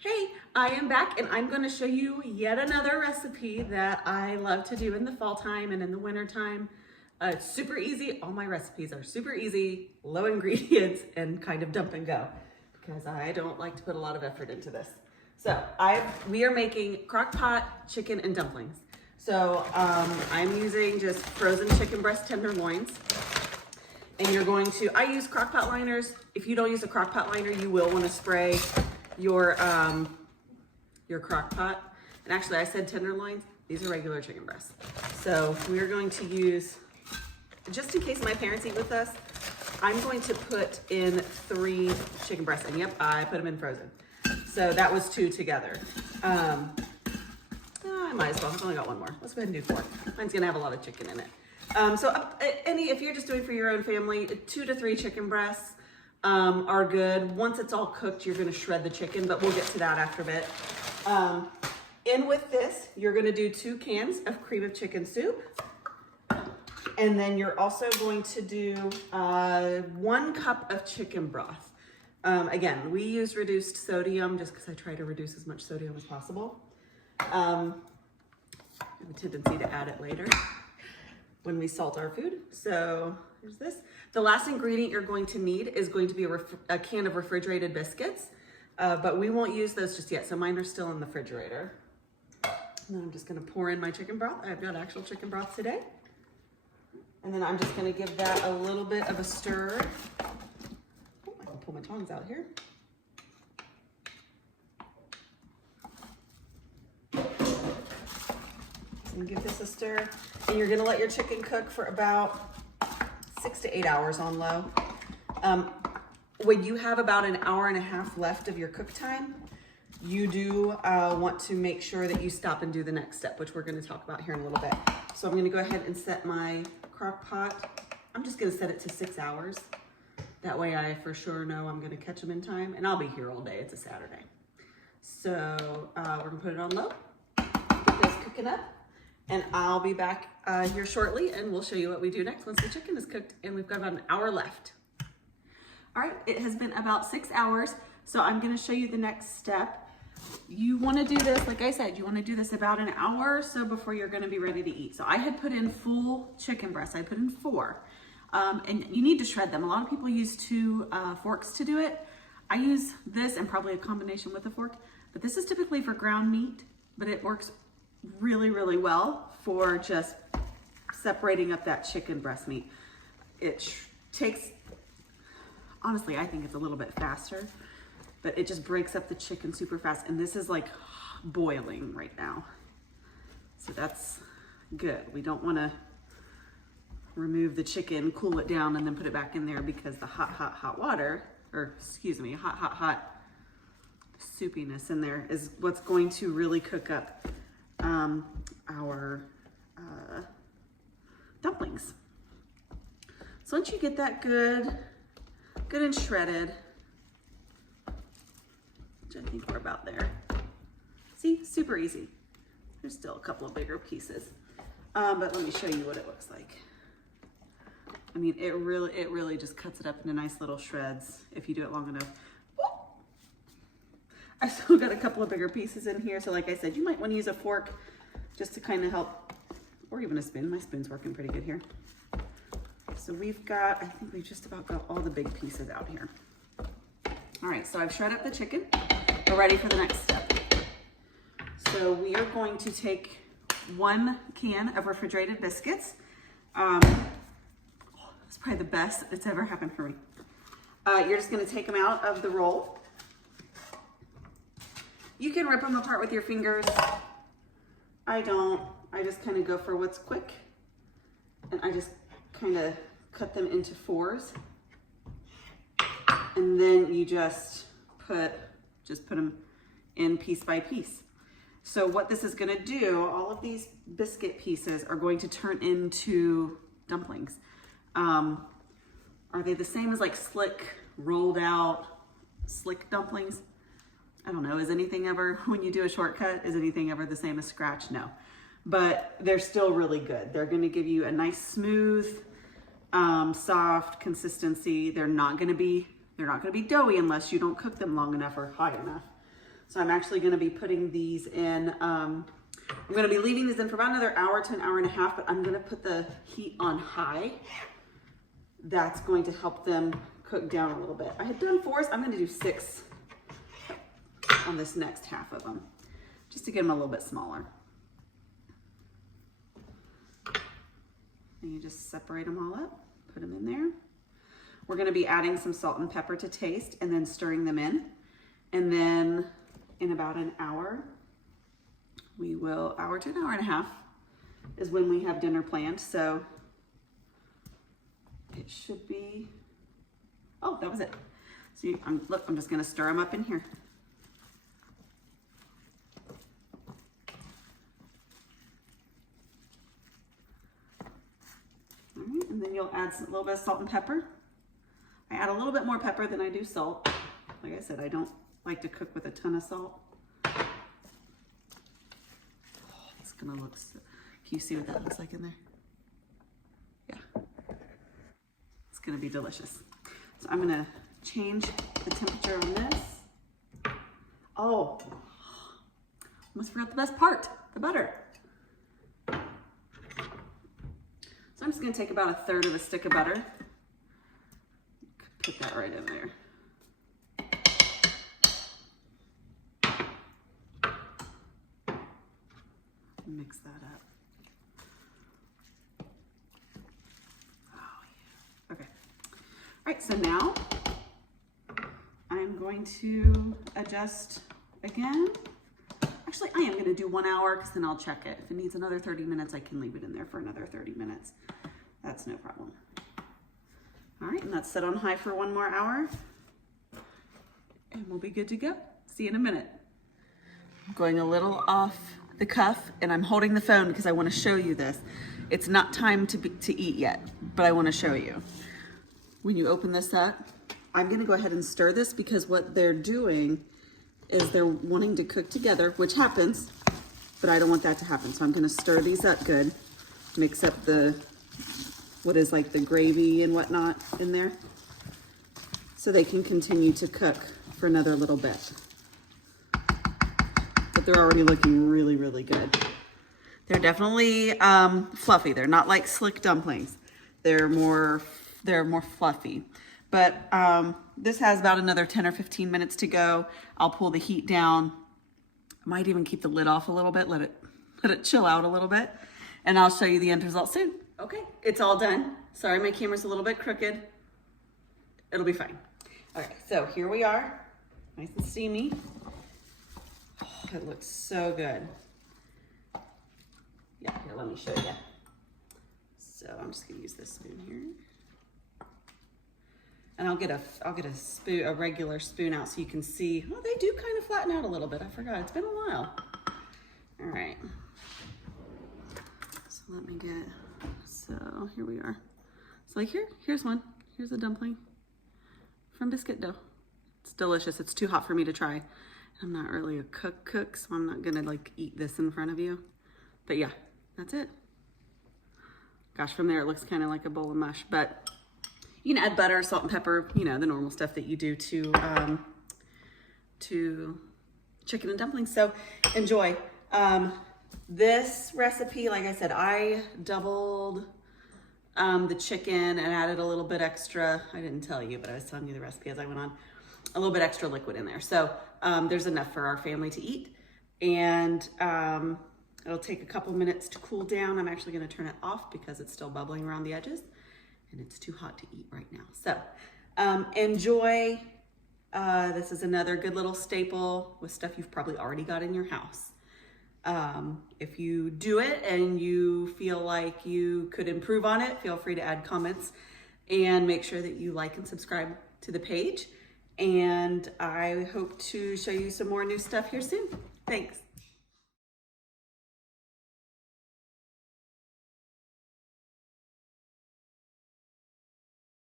Hey, I am back and I'm going to show you yet another recipe that I love to do in the fall time and in the winter time. It's super easy. All my recipes are super easy, low ingredients, and kind of dump and go because I don't like to put a lot of effort into this. So we are making Crockpot chicken and dumplings. So I'm using just frozen chicken breast tenderloins. And you're going to, I use Crockpot liners. If you don't use a Crockpot liner, you will want to spray your Crockpot. And actually I said tenderloins, these are regular chicken breasts. So we're going to use, just in case my parents eat with us, I'm going to put in 3 chicken breasts. And yep, I put them in frozen. So that was 2 together. I might as well, I've only got 1 more. Let's go ahead and do 4. Mine's gonna have a lot of chicken in it. If you're just doing for your own family, 2 to 3 chicken breasts are good. Once it's all cooked, you're gonna shred the chicken, but we'll get to that after a bit. In with this, you're gonna do 2 cans of cream of chicken soup. And then you're also going to do 1 cup of chicken broth. Again, we use reduced sodium just because I try to reduce as much sodium as possible. I have a tendency to add it later when we salt our food. So here's this. The last ingredient you're going to need is going to be a can of refrigerated biscuits, but we won't use those just yet. So mine are still in the refrigerator. And then I'm just gonna pour in my chicken broth. I've got actual chicken broth today. And then I'm just gonna give that a little bit of a stir. Oh, I can pull my tongs out here. And give this a stir, and you're gonna let your chicken cook for about 6 to 8 hours on low. When you have about an hour and a half left of your cook time, you do want to make sure that you stop and do the next step, which we're gonna talk about here in a little bit. So I'm gonna go ahead and set my crock pot. I'm just gonna set it to 6 hours. That way I for sure know I'm gonna catch them in time, and I'll be here all day, it's a Saturday. So we're gonna put it on low, get this cooking up. And I'll be back here shortly and we'll show you what we do next once the chicken is cooked and we've got about an hour left. All right, it has been about 6 hours, so I'm gonna show you the next step. You wanna do this, like I said, you wanna do this about an hour or so before you're gonna be ready to eat. So I had put in full chicken breasts, I put in 4. And you need to shred them. A lot of people use 2 forks to do it. I use this and probably a combination with a fork, but this is typically for ground meat, but it works really, really well for just separating up that chicken breast meat. It takes, honestly, I think it's a little bit faster, but it just breaks up the chicken super fast. And this is like boiling right now. So that's good. We don't want to remove the chicken, cool it down, and then put it back in there because the hot water, or excuse me, hot soupiness in there is what's going to really cook up our dumplings. So once you get that good and shredded, which I think we're about there. See, super easy. There's still a couple of bigger pieces, but let me show you what it looks like. I mean, it really just cuts it up into nice little shreds if you do it long enough. I still got a couple of bigger pieces in here. So like I said, you might want to use a fork just to kind of help, or even a spoon. My spoon's working pretty good here. So we've got, I think we've just about got all the big pieces out here. All right, so I've shredded up the chicken. We're ready for the next step. So we are going to take 1 can of refrigerated biscuits. It's probably the best that's ever happened for me. You're just gonna take them out of the roll. You can rip them apart with your fingers. I don't. I just kind of go for what's quick. And I just kind of cut them into 4s. And then you just put them in piece by piece. So what this is gonna do, all of these biscuit pieces are going to turn into dumplings. Are they the same as like slick, rolled out, slick dumplings? I don't know, is anything ever, when you do a shortcut, is anything ever the same as scratch? No, but they're still really good. They're gonna give you a nice smooth, soft consistency. They're not gonna be doughy unless you don't cook them long enough or high enough. So I'm actually gonna be putting these in, I'm gonna be leaving these in for about another hour to an hour and a half, but I'm gonna put the heat on high. That's going to help them cook down a little bit. I had done 4, so I'm gonna do 6 on this next half of them, just to get them a little bit smaller. And you just separate them all up, put them in there. We're gonna be adding some salt and pepper to taste and then stirring them in. And then in about an hour, hour to an hour and a half is when we have dinner planned. So it should be, oh, that was it. So look, I'm just gonna stir them up in here. All right, and then you'll add a little bit of salt and pepper. I add a little bit more pepper than I do salt. Like I said, I don't like to cook with a ton of salt. Oh, it's gonna look so, can you see what that looks like in there? Yeah, it's gonna be delicious. So I'm gonna change the temperature on this. Oh, almost forgot the best part, the butter. So I'm just gonna take about 1/3 of a stick of butter. Put that right in there. Mix that up. Oh yeah. Okay. All right, so now I'm going to adjust again. Actually, I am going to do 1 hour because then I'll check it. If it needs another 30 minutes, I can leave it in there for another 30 minutes. That's no problem. All right, and that's set on high for 1 more hour. And we'll be good to go. See you in a minute. I'm going a little off the cuff and I'm holding the phone because I want to show you this. It's not time to eat yet, but I want to show you. When you open this up, I'm going to go ahead and stir this because what they're doing is they're wanting to cook together, which happens, but I don't want that to happen. So I'm going to stir these up good, mix up what is like the gravy and whatnot in there so they can continue to cook for another little bit. But they're already looking really, really good. They're definitely fluffy. They're not like slick dumplings. They're more fluffy. But this has about another 10 or 15 minutes to go. I'll pull the heat down. I might even keep the lid off a little bit, let it chill out a little bit, and I'll show you the end result soon. Okay, it's all done. Sorry, my camera's a little bit crooked. It'll be fine. Okay, so here we are, nice and steamy. Oh, it looks so good. Yeah, here, let me show you. So I'm just gonna use this spoon here. And I'll get a regular spoon out so you can see. Oh, they do kind of flatten out a little bit. I forgot, it's been a while. All right. So let me so here we are. So like here's one. Here's a dumpling from biscuit dough. It's delicious. It's too hot for me to try. I'm not really a cook, so I'm not gonna like eat this in front of you. But yeah, that's it. Gosh, from there it looks kind of like a bowl of mush, but you can add butter, salt and pepper, you know, the normal stuff that you do to chicken and dumplings. So enjoy. This recipe, like I said, I doubled the chicken and added a little bit extra. I didn't tell you, but I was telling you the recipe as I went on. A little bit extra liquid in there. So there's enough for our family to eat. And it'll take a couple minutes to cool down. I'm actually going to turn it off because it's still bubbling around the edges. And it's too hot to eat right now. So enjoy. This is another good little staple with stuff you've probably already got in your house. If you do it and you feel like you could improve on it, feel free to add comments and make sure that you like and subscribe to the page. And I hope to show you some more new stuff here soon. Thanks.